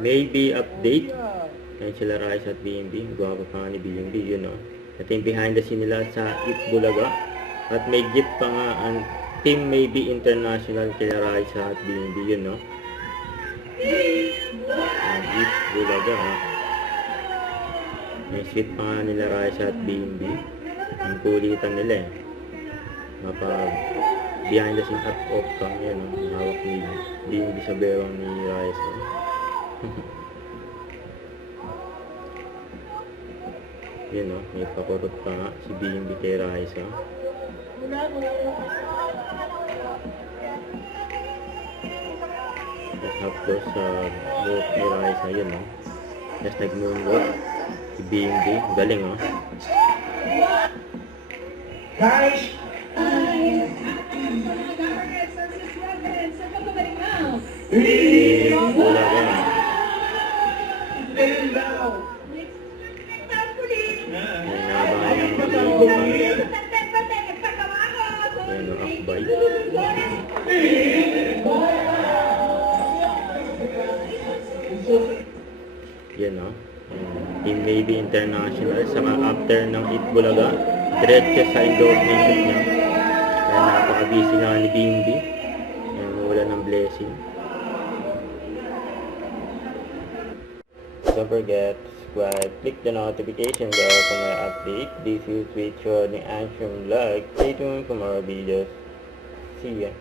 Maybe update. Yan sila Raisa at BNB. Gwapo pa nga ni BNB, yun o. Ito yung behind the scene nila sa Itbulaga. At may gift pa nga ang Team Maybe International kila Raisa at BNB, yun o. Ang Itbulaga ha. May sweet pa nga nila Raisa at BNB. Ang kulitan nila eh. Mapag behind the scene at off cam, yan o. Hawak ni BNB sa bewang ni Raisa. Yun o, may pakurot pa nga si BNB kay Raisa. Tapos hapos sa buhok ni Raisa, yun o. Tapos nag-moonwalk si BNB, galing o. Guys! Wala ka na. May nabangan yung BNB pa. Yan o, akbay. Yan o. Team Maybe International. Saka after ng Itbulaga, diretso sa endorsement niya. Kaya napaka-busy nga ni BNB. Yan, wala ng blessing. Don't forget to subscribe, click the notification bell for my update. This is Rachel ni Anshem Vlog. Stay tuned for more videos. See ya.